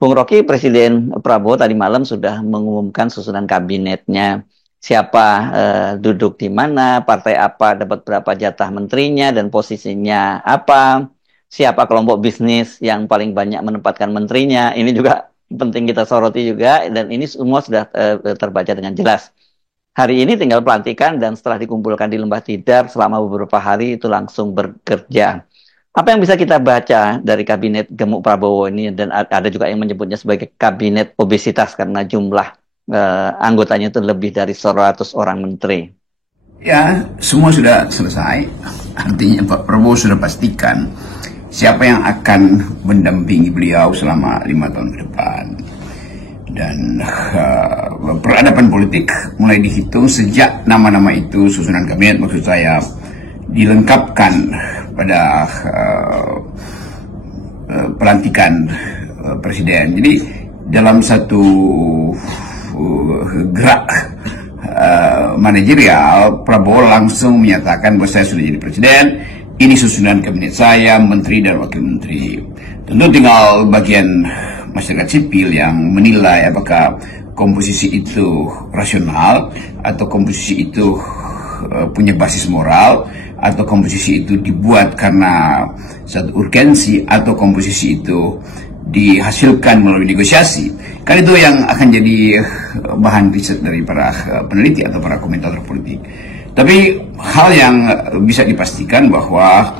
Bung Rocky, Presiden Prabowo tadi malam sudah mengumumkan susunan kabinetnya. Siapa duduk di mana, partai apa dapat berapa jatah menterinya, dan posisinya apa. Siapa kelompok bisnis yang paling banyak menempatkan menterinya. Ini juga penting kita soroti juga, dan ini semua sudah terbaca dengan jelas. Hari ini tinggal pelantikan dan setelah dikumpulkan di Lembah Tidar selama beberapa hari itu langsung bekerja. Apa yang bisa kita baca dari kabinet gemuk Prabowo ini, dan ada juga yang menyebutnya sebagai kabinet obesitas karena jumlah anggotanya itu lebih dari 100 orang menteri. Ya, semua sudah selesai. Artinya Pak Prabowo sudah pastikan siapa yang akan mendampingi beliau selama 5 tahun ke depan. Dan peradaban politik mulai dihitung sejak nama-nama itu, susunan kabinet maksud saya, dilengkapkan pada pelantikan presiden. Jadi dalam satu gerak manajerial, Prabowo langsung menyatakan bahwa saya sudah jadi presiden, ini susunan kabinet saya, menteri dan wakil menteri. Tentu tinggal bagian masyarakat sipil yang menilai apakah komposisi itu rasional atau komposisi itu punya basis moral, atau komposisi itu dibuat karena satu urgensi, atau komposisi itu dihasilkan melalui negosiasi. Kan itu yang akan jadi bahan riset dari para peneliti atau para komentator politik. Tapi hal yang bisa dipastikan bahwa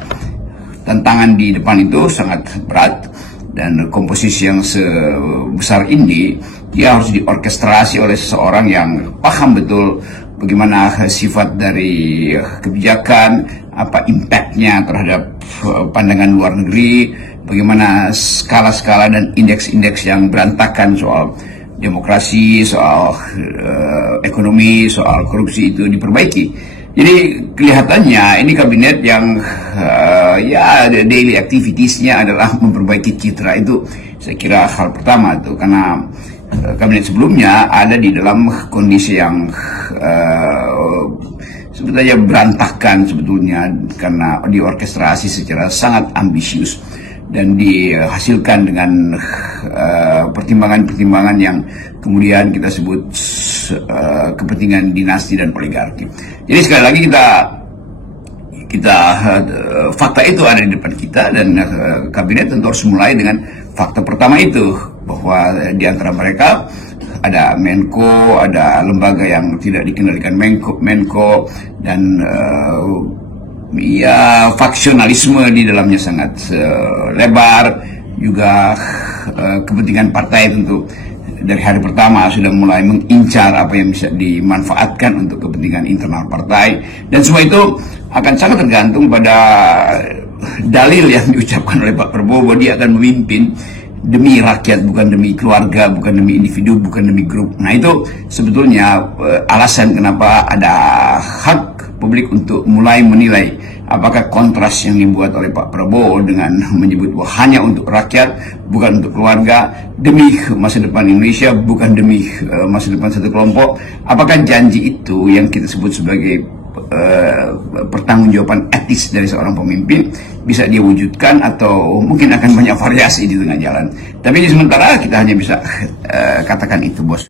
tantangan di depan itu sangat berat, dan komposisi yang sebesar ini dia harus diorkestrasi oleh seseorang yang paham betul bagaimana sifat dari kebijakan, apa impactnya terhadap pandangan luar negeri, bagaimana skala-skala dan indeks-indeks yang berantakan soal demokrasi, soal ekonomi, soal korupsi itu diperbaiki. Jadi kelihatannya ini kabinet yang ya daily activitiesnya adalah memperbaiki citra. Itu saya kira hal pertama tuh, karena kabinet sebelumnya ada di dalam kondisi yang sebetulnya berantakan sebetulnya, karena diorkestrasi secara sangat ambisius dan dihasilkan dengan pertimbangan-pertimbangan yang kemudian kita sebut kepentingan dinasti dan oligarki. Jadi sekali lagi kita fakta itu ada di depan kita, dan kabinet tentu harus mulai dengan fakta pertama itu, bahwa di antara mereka ada Menko, ada lembaga yang tidak dikendalikan Menko, dan ya faksionalisme di dalamnya sangat lebar, juga kepentingan partai tentu dari hari pertama sudah mulai mengincar apa yang bisa dimanfaatkan untuk kepentingan internal partai, dan semua itu akan sangat tergantung pada dalil yang diucapkan oleh Pak Prabowo bahwa dia akan memimpin demi rakyat, bukan demi keluarga, bukan demi individu, bukan demi grup. Nah itu sebetulnya alasan kenapa ada hak publik untuk mulai menilai apakah kontras yang dibuat oleh Pak Prabowo dengan menyebut bahwa hanya untuk rakyat, bukan untuk keluarga, demi masa depan Indonesia, bukan demi masa depan satu kelompok, apakah janji itu yang kita sebut sebagai pertanggungjawaban etis dari seorang pemimpin bisa dia wujudkan, atau mungkin akan banyak variasi di tengah jalan. Tapi sementara kita hanya bisa katakan itu, bos.